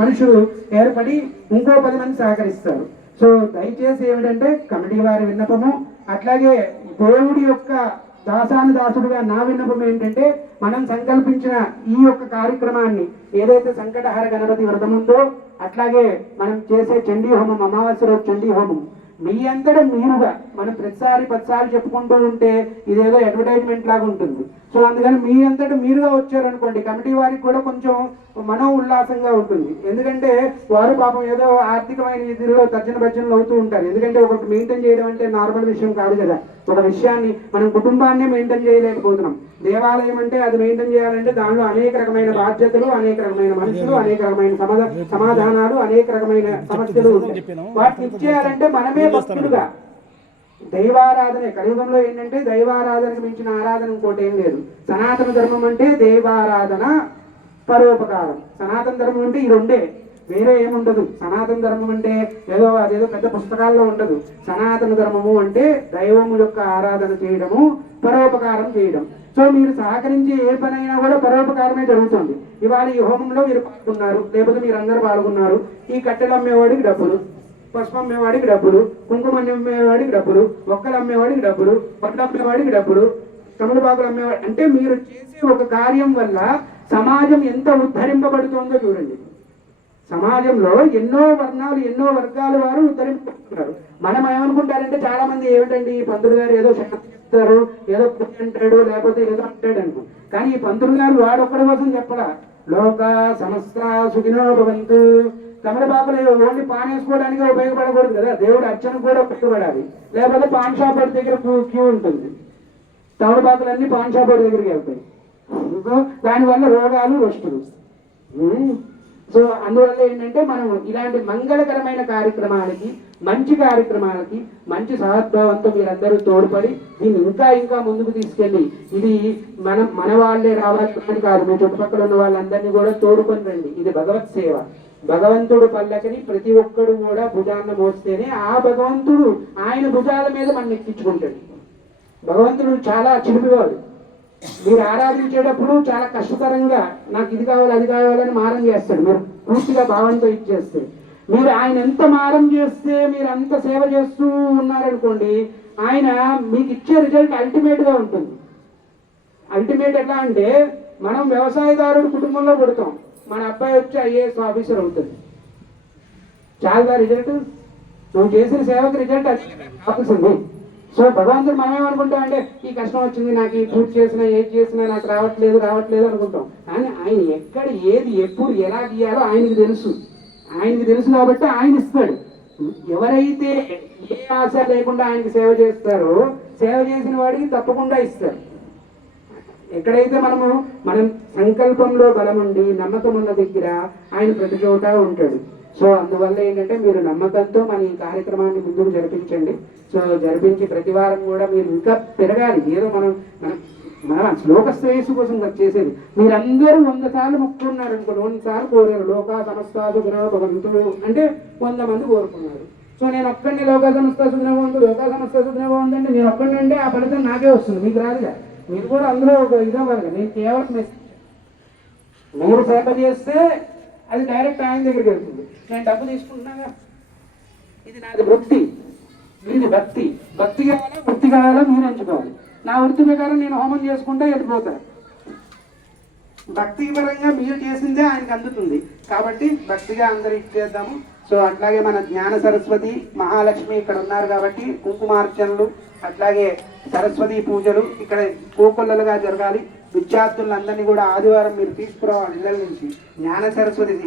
మనుషులు ఏర్పడి ఇంకో పది మంది సహకరిస్తారు. సో దయచేసి ఏమిటంటే కమిటీ వారి విన్నపము అట్లాగే దేవుడి యొక్క దాసాను దాసుడుగా నా విన్నపం ఏంటంటే మనం సంకల్పించిన ఈ యొక్క కార్యక్రమాన్ని ఏదైతే సంకటహార గణపతి వ్రతం ఉందో అట్లాగే మనం చేసే చండీ హోమం అమావాస్య రోజు చండీ హోమం మీ అంతటా మీరుగా మనం ప్రతిసారి పదిసార్లు చెప్పుకుంటూ ఉంటే ఇదేదో అడ్వర్టైజ్మెంట్ లాగా ఉంటుంది. సో అందుకని మీ అంతటా మీరుగా వచ్చారనుకోండి కమిటీ వారికి కూడా కొంచెం మనో ఉల్లాసంగా ఉంటుంది. ఎందుకంటే వారు పాపం ఏదో ఆర్థికమైన ఇదిలో తర్జన భర్జనలు అవుతూ ఉంటారు. ఎందుకంటే ఒకటి మెయింటైన్ చేయడం అంటే నార్మల్ విషయం కాదు కదా. ఒక విషయాన్ని మనం కుటుంబాన్ని మెయింటైన్ చేయలేకపోతున్నాం. దేవాలయం అంటే అది మెయింటైన్ చేయాలంటే దానిలో అనేక రకమైన బాధ్యతలు అనేక రకమైన మనుషులు అనేక రకమైన సమాధా సమాధానాలు అనేక రకమైన సమస్యలు ఉంటాయి. వాటిని ఇచ్చేయాలంటే మనమే భక్తులుగా. దైవారాధన. కలియుగంలో ఏంటంటే దైవారాధనకు మించిన ఆరాధన ఇంకోటి ఏం లేదు. సనాతన ధర్మం అంటే దైవారాధన. పరోపకారం. సనాతన ధర్మం అంటే ఈ రెండే. వేరే ఏముండదు. సనాతన ధర్మం అంటే ఏదో అదేదో పెద్ద పుస్తకాల్లో ఉండదు. సనాతన ధర్మము అంటే దైవము యొక్క ఆరాధన చేయడము పరోపకారం చేయడం. సో మీరు సహకరించి ఏ పనైనా కూడా పరోపకారమే జరుగుతుంది. ఇవాళ ఈ హోమంలో మీరు పాల్గొన్నారు లేకపోతే మీరు అందరూ పాల్గొన్నారు. ఈ కట్టెలు అమ్మేవాడికి డబ్బులు పసుపు అమ్మేవాడికి డబ్బులు కుంకుమ అమ్మేవాడికి డబ్బులు ఒక్కలు అమ్మేవాడికి డబ్బులు పట్లు అమ్మేవాడికి డబ్బులు తమలపాకులు అమ్మేవాడు అంటే మీరు చేసే ఒక కార్యం వల్ల సమాజం ఎంత ఉద్ధరింపబడుతోందో చూడండి. సమాజంలో ఎన్నో వర్ణాలు ఎన్నో వర్గాల వారు ఉద్ధరింపబడుతున్నారు. మనం ఏమనుకుంటారంటే చాలా మంది ఏమిటండి ఈ పంతులు గారు ఏదో శాంతి చెప్తారు ఏదో పూజ అంటాడు లేకపోతే ఏదో అంటాడు అనుకో. కానీ ఈ పంతులు గారు వాడు ఒక్కడి కోసం చెప్పడా? లోక సమస్త సుఖినో భవంతు. తమలపాకులు ఓన్లీ పాన్ వేసుకోవడానికి ఉపయోగపడకూడదు కదా. దేవుడు అర్చన కూడా ఉపయోగపడాలి. లేకపోతే పాన్ షాప్ దగ్గర క్యూ- ఉంటుంది. తమిళ తమలపాకులన్నీ పాన్ షాప్ దగ్గరికి వెళ్తాయి. దానివల్ల రోగాలు వస్తులు సో అందువల్ల ఏంటంటే మనం ఇలాంటి మంగళకరమైన కార్యక్రమాలకి మంచి కార్యక్రమాలకి మంచి సహద్భావంతో మీరందరూ తోడ్పడి దీన్ని ఇంకా ఇంకా ముందుకు తీసుకెళ్ళి ఇది మనం మన వాళ్ళే రావాల్సిన కాదు మీ చుట్టుపక్కల ఉన్న వాళ్ళందరినీ కూడా తోడుకొని రండి. ఇది భగవత్ సేవ. భగవంతుడు పల్లకని ప్రతి ఒక్కడు కూడా భుజాన్న మోస్తేనే ఆ భగవంతుడు ఆయన భుజాల మీద మనం ఎక్కించుకుంటాడు భగవంతుడు చాలా చిలిపివాడు. మీరు ఆరాధించేటప్పుడు చాలా కష్టతరంగా నాకు ఇది కావాలి అది కావాలని మారం చేస్తాడు. మీరు పూర్తిగా భావంతో ఇచ్చేస్తే. మీరు ఆయన ఎంత మారం చేస్తే మీరు అంత సేవ చేస్తూ ఉన్నారనుకోండి ఆయన మీకు ఇచ్చే రిజల్ట్ అల్టిమేట్గా ఉంటుంది. అల్టిమేట్ ఎట్లా అంటే మనం వ్యవసాయదారుడు కుటుంబంలో పుడతాం. మన అబ్బాయి వచ్చి ఐఏఎస్ ఆఫీసర్ అవుతుంది చాలా రిజల్ట్ నువ్వు చేసిన సేవకి రిజల్ట్ అది ఆఫీసింది సో భగవంతుడు మనం ఏమనుకుంటాం అంటే ఈ కష్టం వచ్చింది నాకు ఈ పూజ చేసినా ఏది చేసినా నాకు రావట్లేదు రావట్లేదు అనుకుంటాం. కానీ ఆయన ఎక్కడ ఏది ఎప్పుడు ఎలా గీయాలో ఆయనకి తెలుసు. ఆయనకి తెలుసు కాబట్టి ఆయన ఇస్తాడు. ఎవరైతే ఏ ఆశ లేకుండా ఆయనకి సేవ చేస్తారో సేవ చేసిన వాడికి తప్పకుండా ఇస్తారు. ఎక్కడైతే మనము మనం సంకల్పంలో బలం ఉండి నమ్మకం ఉన్న దగ్గర ఆయన ప్రతి చోట ఉంటాడు. సో అందువల్ల ఏంటంటే మీరు నమ్మకంతో మన ఈ కార్యక్రమాన్ని ముందుకు జరిపించండి. సో జరిపించి ప్రతి వారం కూడా మీరు ఇంకా పెరగాలి. ఏదో మనం మనం మన శ్లోక శ్రేయస్సు కోసం వచ్చేసేది చేసేది. మీరందరూ వంద సార్లు మొక్కున్నారు అనుకోండి వంద సార్లు కోరారు. లోకా సమస్తాసు భగవంతుడు అంటే వంద మంది కోరుకున్నారు. సో నేను ఒక్కడిని లోకా సంస్థ సుగ్రహవంతు లోకా సంస్థ సుగ్రహవంతు అంటే నేను ఒక్కడిని అంటే ఆ ఫలితం నాకే వస్తుంది. మీకు రాదుగా? మీరు కూడా అందులో ఒక ఇదవ్వాలి కదా. నేను కేవలం మెస్- మీరు సేవ చేస్తే అది డైరెక్ట్ ఆయన దగ్గరికి వెళ్తుంది. నేను డబ్బు తీసుకుంటున్నాగా? ఇది నాది వృత్తి. మీది భక్తి. భక్తి కావాలా? వృత్తి కావాలా? మీరు ఎంచుకోవాలి. నా వృత్తి ప్రకారం నేను హోమం చేసుకుంటే వెళ్ళిపోతాను భక్తి పరంగా మీరు చేసిందే ఆయనకు అందుతుంది. కాబట్టి భక్తిగా అందరూ ఇచ్చేద్దాము సో అట్లాగే మన జ్ఞాన సరస్వతి మహాలక్ష్మి ఇక్కడ ఉన్నారు కాబట్టి కుంకుమార్చనలు అట్లాగే సరస్వతి పూజలు ఇక్కడ కోకొల్లలుగా జరగాలి. విద్యార్థులందరినీ కూడా ఆదివారం మీరు తీసుకురావాలి ఇళ్ళ నుంచి. జ్ఞాన సరస్వతి